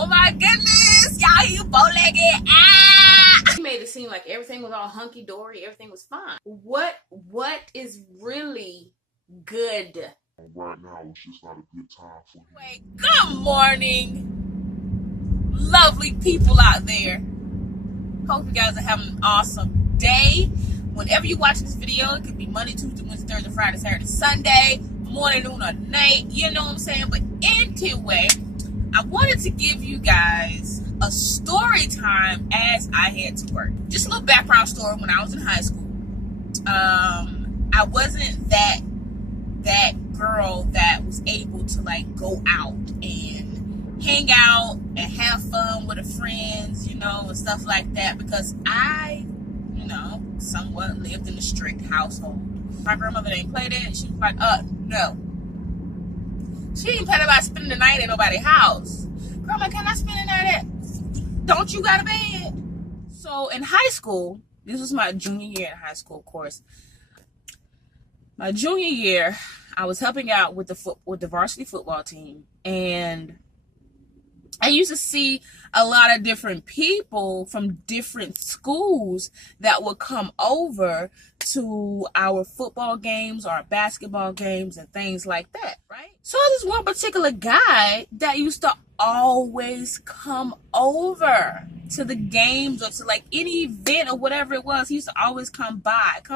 Oh my goodness, y'all, you bow-legged. Ah! He made it seem like everything was all hunky-dory, everything was fine. What is really good? Right now, it's just not a good time for you. Wait, good morning, lovely people out there. Hope you guys are having an awesome day. Whenever you watch this video, it could be Monday, Tuesday, Wednesday, Thursday, Friday, Saturday, Sunday, morning, noon, or night. You know what I'm saying? But anyway, I wanted to give you guys a story time as I had to work. Just a little background story. When I was in high school, I wasn't that girl that was able to like go out and hang out and have fun with her friends, you know, and stuff like that, because I, you know, somewhat lived in a strict household. My grandmother didn't play that. She was like, no. She didn't play about spending the night at nobody's house. Grandma, can I spend the night at? Don't you got a bed? So in high school, this was my junior year in high school, of course. My junior year, I was helping out with the varsity football team, and I used to see a lot of different people from different schools that would come over to our football games or our basketball games and things like that, right? So there's one particular guy that used to always come over to the games or to like any event or whatever it was. He used to always come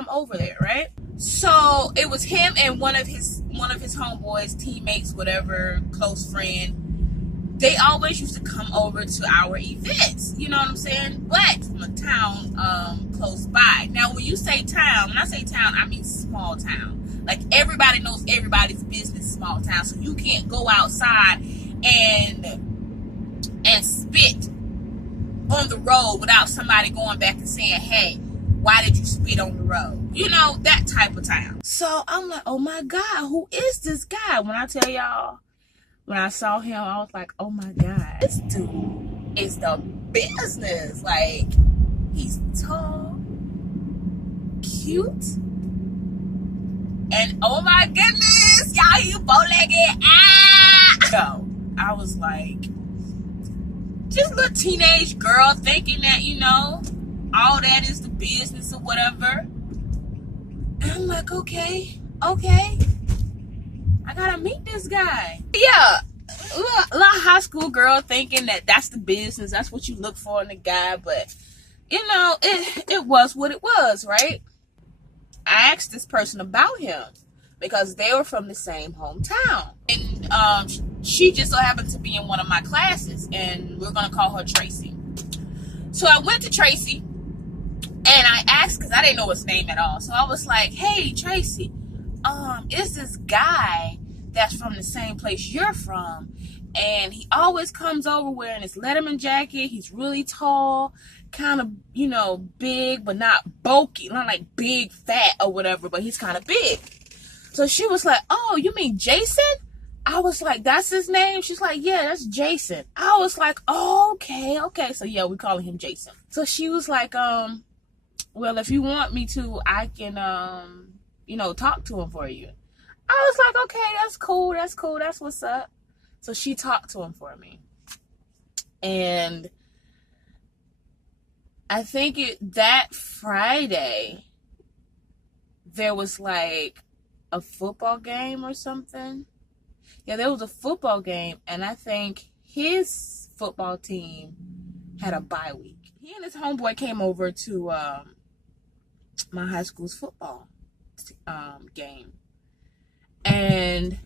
over there, right? So it was him and one of his homeboys, teammates, whatever, close friend. They always used to come over to our events, you know what I'm saying? But from a town close by. Now, when I say town, I mean small town. Like everybody knows everybody's business, small town. So you can't go outside and spit on the road without somebody going back and saying, hey, why did you spit on the road? You know, that type of town. So I'm like, oh my God, who is this guy? When I tell y'all, when I saw him, I was like, oh my God, this dude is the business. Like, he's tall, cute, and oh my goodness, y'all, you bow-legged. Ah! So I was like, just a little teenage girl thinking that, you know, all that is the business or whatever. And I'm like, okay. I gotta meet this guy. Yeah, a little high school girl thinking that that's the business. That's what you look for in a guy. But, you know, it was what it was, right? I asked this person about him because they were from the same hometown. And she just so happened to be in one of my classes. And we're going to call her Tracy. So I went to Tracy and I asked, because I didn't know his name at all. So I was like, hey, Tracy, is this guy that's from the same place you're from, and he always comes over wearing his Letterman jacket. He's really tall, kind of, you know, big, but not bulky, not like big, fat or whatever, but he's kind of big. So she was like, oh, you mean Jason? I was like, that's his name? She's like, yeah, that's Jason. I was like, oh, okay. So yeah, we calling him Jason. So she was like, well, if you want me to, I can, you know, talk to him for you. I was like, okay, that's cool. That's what's up. So she talked to him for me. And I think that Friday, there was like a football game or something. Yeah, there was a football game. And I think his football team had a bye week. He and his homeboy came over to my high school's football game. And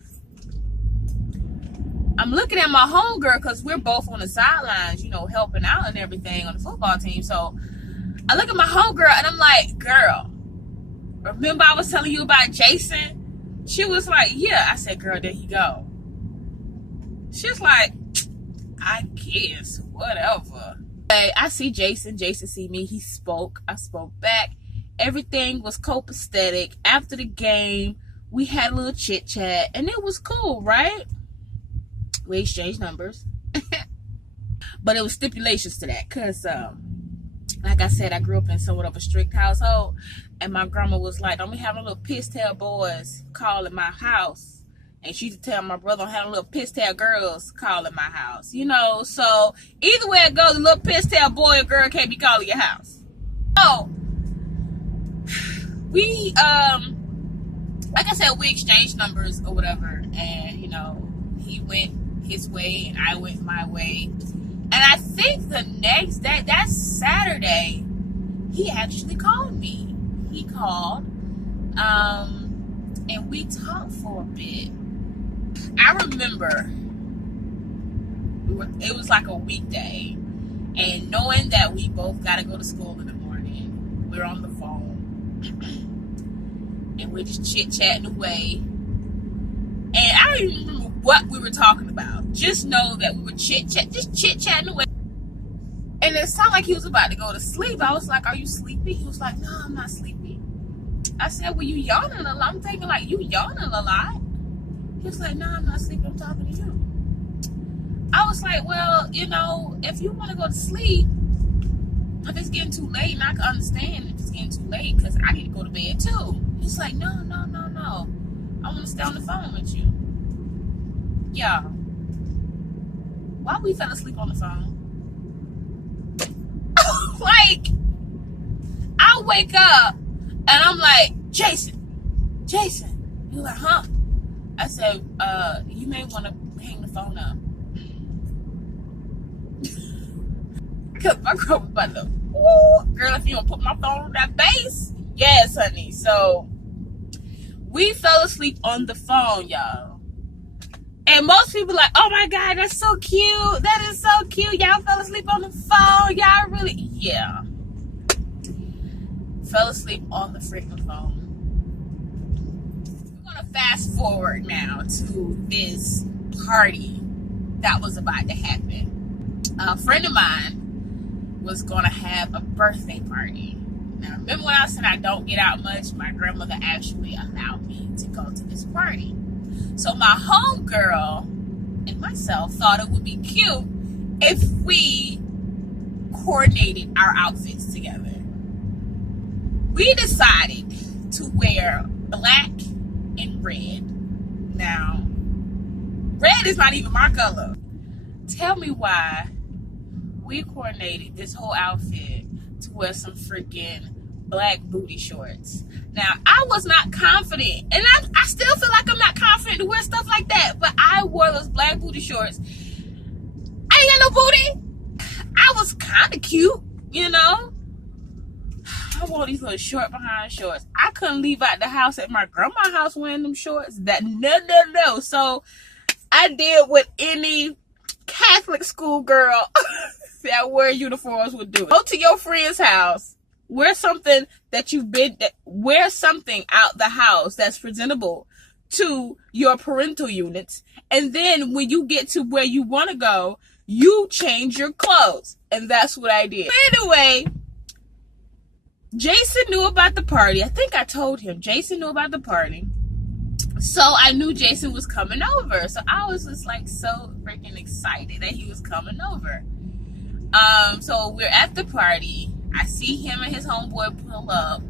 I'm looking at my homegirl because we're both on the sidelines, you know, helping out and everything on the football team. So I look at my homegirl and I'm like, girl, remember I was telling you about Jason? She was like, yeah. I said, girl, there you go. She's like, I guess, whatever. Hey, I see Jason. Jason see me. He spoke. I spoke back. Everything was copacetic. After the game, we had a little chit chat and it was cool, right? We exchanged numbers. But it was stipulations to that because, like I said, I grew up in somewhat of a strict household, and my grandma was like, don't be having little piss-tail boys calling my house And she used to tell my brother on how little piss-tail girls calling my house. You know, so either way it goes, a little piss-tail boy or girl can't be calling your house. So, we, like I said, we exchanged numbers or whatever. And, you know, he went his way and I went my way. And I think the next day, that Saturday, he actually called me. He called, and we talked for a bit. I remember it was like a weekday, and knowing that we both got to go to school in the morning, we're on the phone, and we're just chit-chatting away. And I don't even remember what we were talking about. Just know that we were chit-chatting away. And it sounded like he was about to go to sleep. I was like, are you sleepy? He was like, no, I'm not sleepy. I said, well, you yawning a lot. I'm thinking like, you yawning a lot. He was like, no, I'm not sleeping. I'm talking to you. I was like, well, you know, if you want to go to sleep, if it's getting too late, and I can understand if it's getting too late because I need to go to bed too. He's like, no. I want to stay on the phone with you. Yeah. Why we fell asleep on the phone? Like, I wake up and I'm like, Jason. You're like, huh? I said, you may want to hang the phone up. Because my girl was about to, ooh, girl, if you don't put my phone on that base. Yes, honey. So, we fell asleep on the phone, y'all. And most people like, oh my God, that's so cute. That is so cute. Y'all fell asleep on the phone. Y'all really, yeah. Fell asleep on the freaking phone. We're going to fast forward now to this party that was about to happen. A friend of mine was going to have a birthday party. Now, remember when I said I don't get out much? My grandmother actually allowed me to go to this party. So my homegirl and myself thought it would be cute if we coordinated our outfits together. We decided to wear black and red. Now, red is not even my color. Tell me why we coordinated this whole outfit to wear some freaking black booty shorts. Now, I was not confident, and I still feel like I'm not confident to wear stuff like that, but I wore those black booty shorts. I ain't got no booty. I was kind of cute, you know. I wore these little short behind shorts. I couldn't leave out the house at my grandma's house wearing them shorts. No. So I did what any Catholic school girl that wear uniforms would do. Go to your friend's house. Wear something wear something out the house that's presentable to your parental units. And then when you get to where you want to go, you change your clothes. And that's what I did. But anyway, Jason knew about the party. I think I told him. Jason knew about the party. So I knew Jason was coming over. So I was just like so freaking excited that he was coming over. So we're at the party. I see him and his homeboy pull up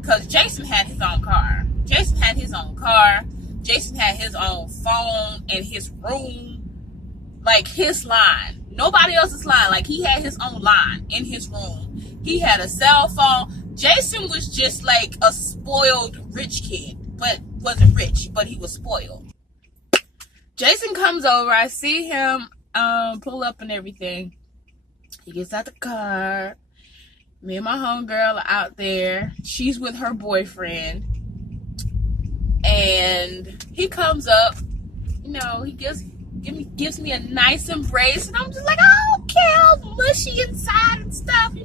because Jason had his own car. Jason had his own phone in his room, like his line. Nobody else's line. Like he had his own line in his room. He had a cell phone. Jason was just like a spoiled rich kid, but wasn't rich, but he was spoiled. Jason comes over. I see him pull up and everything. He gets out the car. Me and my homegirl are out there. She's with her boyfriend. And he comes up. You know, he gives me a nice embrace. And I'm just like, oh, okay, all mushy inside and stuff. You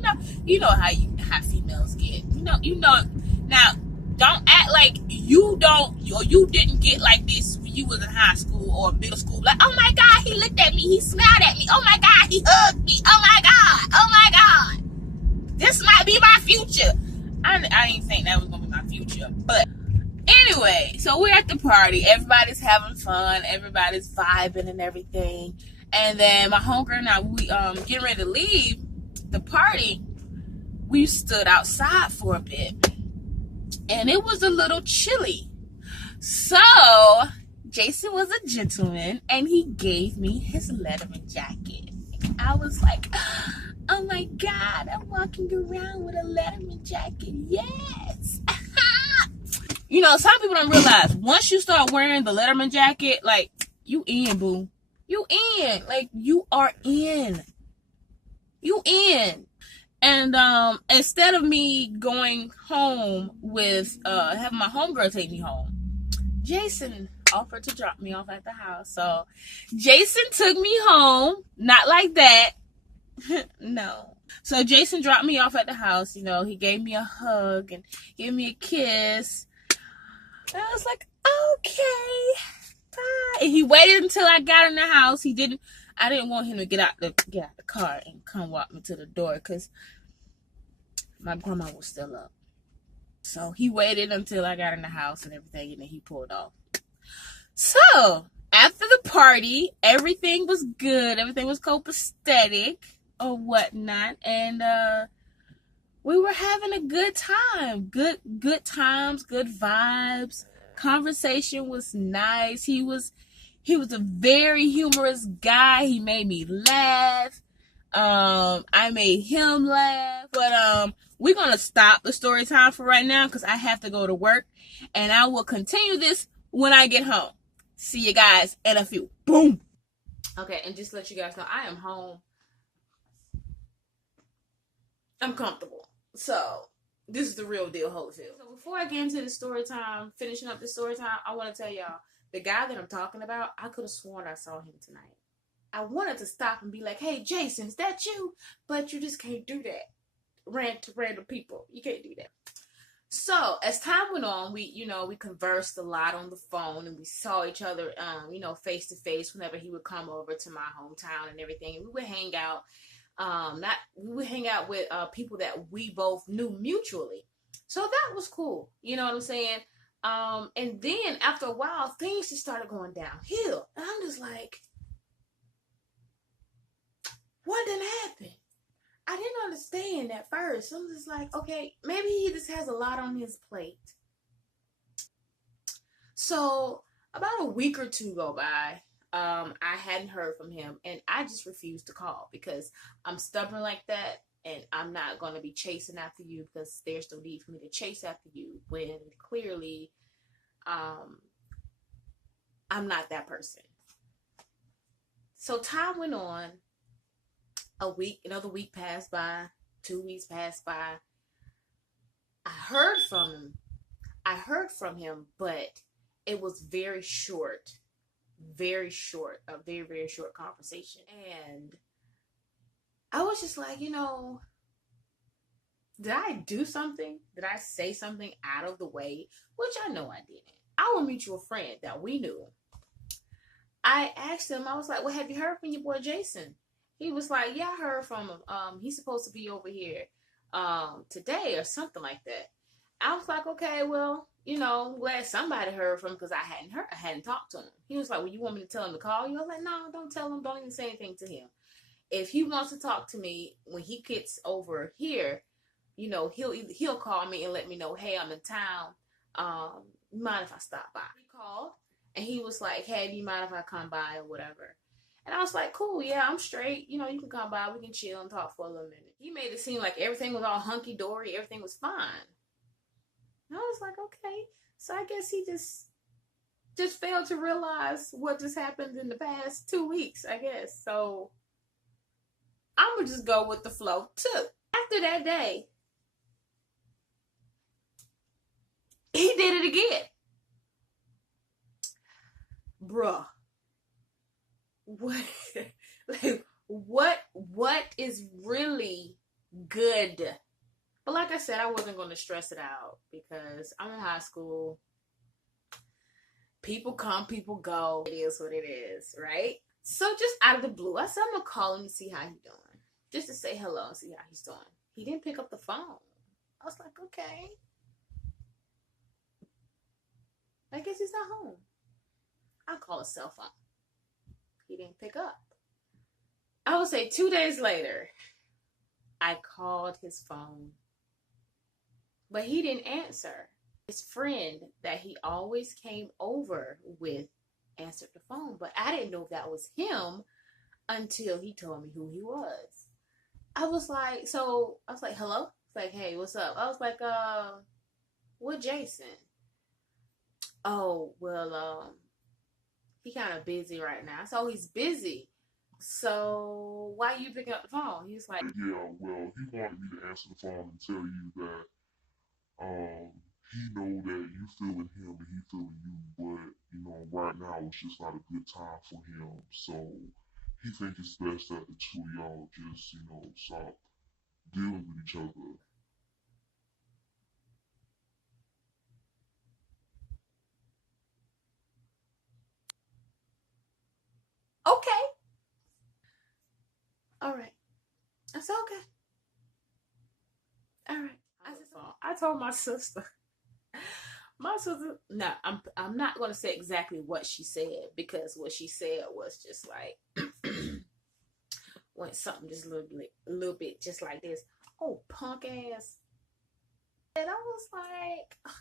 know how females get. You know. Now, don't act like you didn't get like this when you was in high school or middle school. Like, oh my God, he looked at me. He smiled at me. Oh my God, he hugged me. Oh my God. Oh my God. This might be my future. I didn't think that was going to be my future. But anyway, so we're at the party. Everybody's having fun. Everybody's vibing and everything. And then my homegirl and I, we getting ready to leave the party. We stood outside for a bit. And it was a little chilly. So Jason was a gentleman and he gave me his Letterman jacket. I was like, oh my God, I'm walking around with a Letterman jacket. Yes. You know, some people don't realize once you start wearing the Letterman jacket, like, you in, boo. You in. Like, you are in. You in. And instead of me going home with having my homegirl take me home, Jason offered to drop me off at the house. So Jason took me home. Not like that. No. So Jason dropped me off at the house. You know, he gave me a hug and gave me a kiss. And I was like, okay, bye. And he waited until I got in the house. I didn't want him to get out the car and come walk me to the door because my grandma was still up. So he waited until I got in the house and everything, and then he pulled off. So after the party, everything was good. Everything was copacetic or whatnot, and we were having a good time. Good times, good vibes. Conversation was nice. He was a very humorous guy. He made me laugh. I made him laugh. But we're gonna stop the story time for right now because I have to go to work, and I will continue this when I get home. See you guys in a few. Boom. Okay, and just to let you guys know, I am home. I'm comfortable. So this is the real deal, Holyfield. So before I get into the story time, finishing up the story time, I want to tell y'all, the guy that I'm talking about, I could have sworn I saw him tonight. I wanted to stop and be like, hey, Jason, is that you? But you just can't do that. Rant to random people. You can't do that. So as time went on, we conversed a lot on the phone, and we saw each other, face to face whenever he would come over to my hometown and everything. And we would hang out. We would hang out with people that we both knew mutually. So that was cool. You know what I'm saying? And then after a while, things just started going downhill. And I'm just like, what didn't happen? I didn't understand at first. I'm just like, okay, maybe he just has a lot on his plate. So about a week or two go by. I hadn't heard from him, and I just refused to call because I'm stubborn like that, and I'm not going to be chasing after you because there's no need for me to chase after you when clearly I'm not that person. So time went on. Another week passed by, 2 weeks passed by. I heard from him, but it was very short, a very, very short conversation. And I was just like, did I do something? Did I say something out of the way? Which I know I didn't. Our mutual friend that we knew, I asked him, I was like, well, have you heard from your boy Jason? He was like, yeah, I heard from him. He's supposed to be over here today or something like that. I was like, okay, well, glad somebody heard from him because I hadn't talked to him. He was like, well, you want me to tell him to call you? I was like, no, don't tell him. Don't even say anything to him. If he wants to talk to me when he gets over here, he'll call me and let me know, hey, I'm in town. You mind if I stop by? He called and he was like, hey, do you mind if I come by or whatever? And I was like, cool, yeah, I'm straight. You can come by. We can chill and talk for a little minute. He made it seem like everything was all hunky-dory. Everything was fine. And I was like, okay. So I guess he just failed to realize what just happened in the past 2 weeks, I guess. So I'm going to just go with the flow, too. After that day, he did it again. Bruh. What is really good? But like I said, I wasn't going to stress it out because I'm in high school. People come, people go. It is what it is, right? So just out of the blue, I said I'm going to call him and see how he's doing. Just to say hello and see how he's doing. He didn't pick up the phone. I was like, okay. I guess he's not home. I'll call his cell phone. He didn't pick up. I would say 2 days later, I called his phone, but he didn't answer. His friend that he always came over with answered the phone, but I didn't know if that was him until he told me who he was. I was like, hello? It's like, hey, what's up? I was like, what Jason? Oh, well, he kind of busy right now. So he's busy. So why you picking up the phone? He's like, Yeah, well, he wanted me to answer the phone and tell you that he know that you feeling him and he feeling you, but you know, right now it's just not a good time for him. So he think it's best that the two of y'all just, you know, stop dealing with each other. okay, all right. I said, okay, all right. I told my sister. My sister, no, I'm not gonna say exactly what she said, because what she said was just like went something just a little bit just like this. Oh, punk ass. And I was like,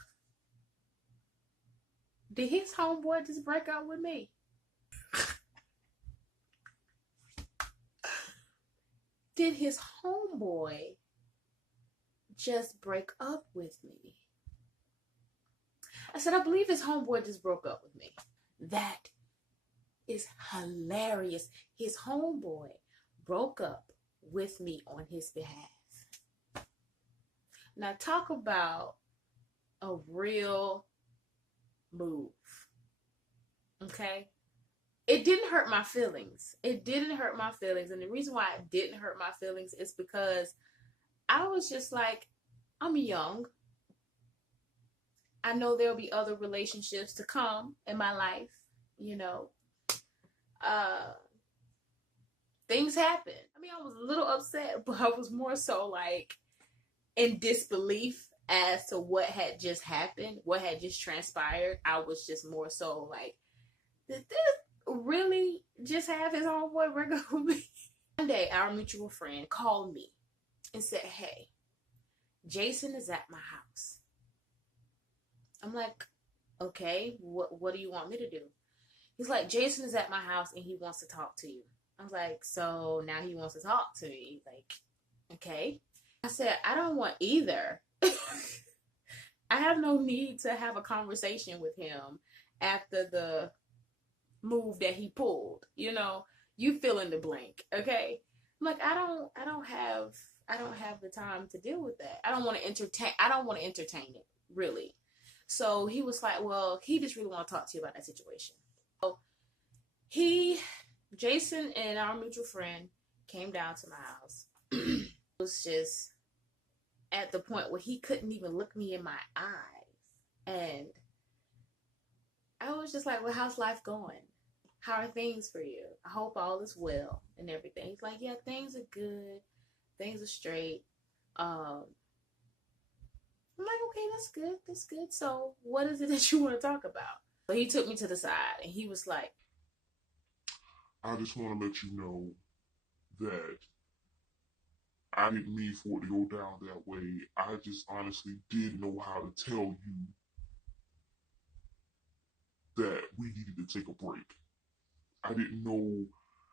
did his homeboy just break up with me? Did his homeboy just break up with me? I said, I believe his homeboy just broke up with me. That is hilarious. His homeboy broke up with me on his behalf. Now talk about a real move. Okay? It didn't hurt my feelings. It didn't hurt my feelings. And the reason why it didn't hurt my feelings is because I was just like, I'm young. I know there'll be other relationships to come in my life. You know, things happen. I mean, I was a little upset, but I was more so like in disbelief as to what had just happened, what had just transpired. I was just more so like, did this really just have his homeboy break up with me? One day, our mutual friend called me and said, hey, Jason is at my house. I'm like, okay, what do you want me to do? He's like, Jason is at my house and he wants to talk to you. I was like, so now he wants to talk to me. Like, okay. I said, I don't want either. I have no need to have a conversation with him after the move that he pulled. You know, you fill in the blank, okay? I'm like, I don't have the time to deal with that. I don't want to entertain it, really. So he was like, well, he just really want to talk to you about that situation. So Jason and our mutual friend came down to my house. It was just at the point where he couldn't even look me in my eyes. And I was just like, well, how's life going? How are things for you? I hope all is well and everything. He's like, yeah, things are good. Things are straight. I'm like, okay, that's good. That's good. So what is it that you want to talk about? So he took me to the side and he was like, I just want to let you know that I didn't mean for it to go down that way. I just honestly didn't know how to tell you that we needed to take a break. I didn't know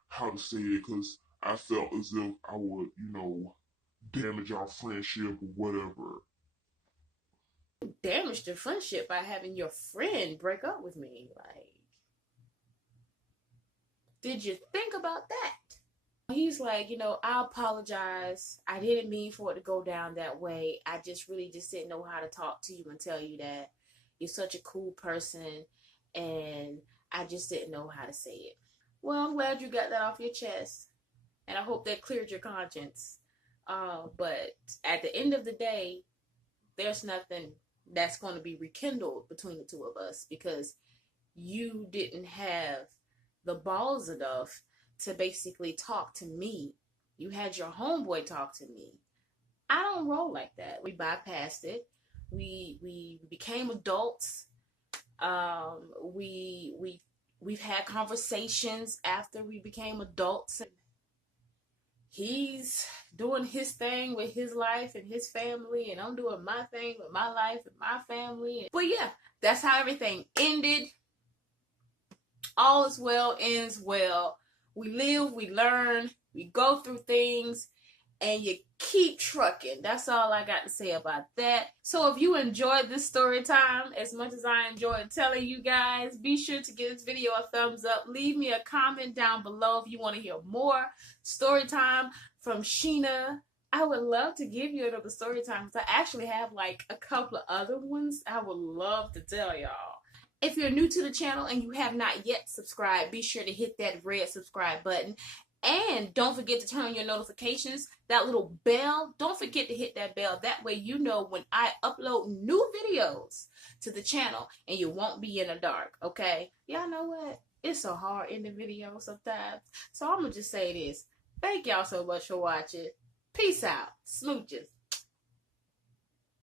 how to say it because I felt as if I would, you know, damage our friendship or whatever. damage the friendship by having your friend break up with me. Like, did you think about that? He's like, you know, I apologize. I didn't mean for it to go down that way. I just really just didn't know how to talk to you and tell you that you're such a cool person, and I just didn't know how to say it. Well, I'm glad you got that off your chest, and I hope that cleared your conscience. But at the end of the day, there's nothing that's going to be rekindled between the two of us because you didn't have the balls enough to basically talk to me. You had your homeboy talk to me. I don't roll like that. We bypassed it. We became adults. We've had conversations after we became adults. He's doing his thing with his life and his family, and I'm doing my thing with my life and my family. But yeah, that's how everything ended. All is well, ends well. We live, we learn, we go through things, and you keep trucking. That's all I got to say about that. So if you enjoyed this story time as much as I enjoyed telling you guys, be sure to give this video a thumbs up. Leave me a comment down below if you want to hear more story time from Sheena. I would love to give you another story time because I actually have like a couple of other ones I would love to tell y'all. If you're new to the channel and you have not yet subscribed, be sure to hit that red subscribe button. And don't forget to turn on your notifications, that little bell. Don't forget to hit that bell. That way you know when I upload new videos to the channel and you won't be in the dark, okay? Y'all know what? It's so hard in the video sometimes. So I'm going to just say this. Thank y'all so much for watching. Peace out. Smooches.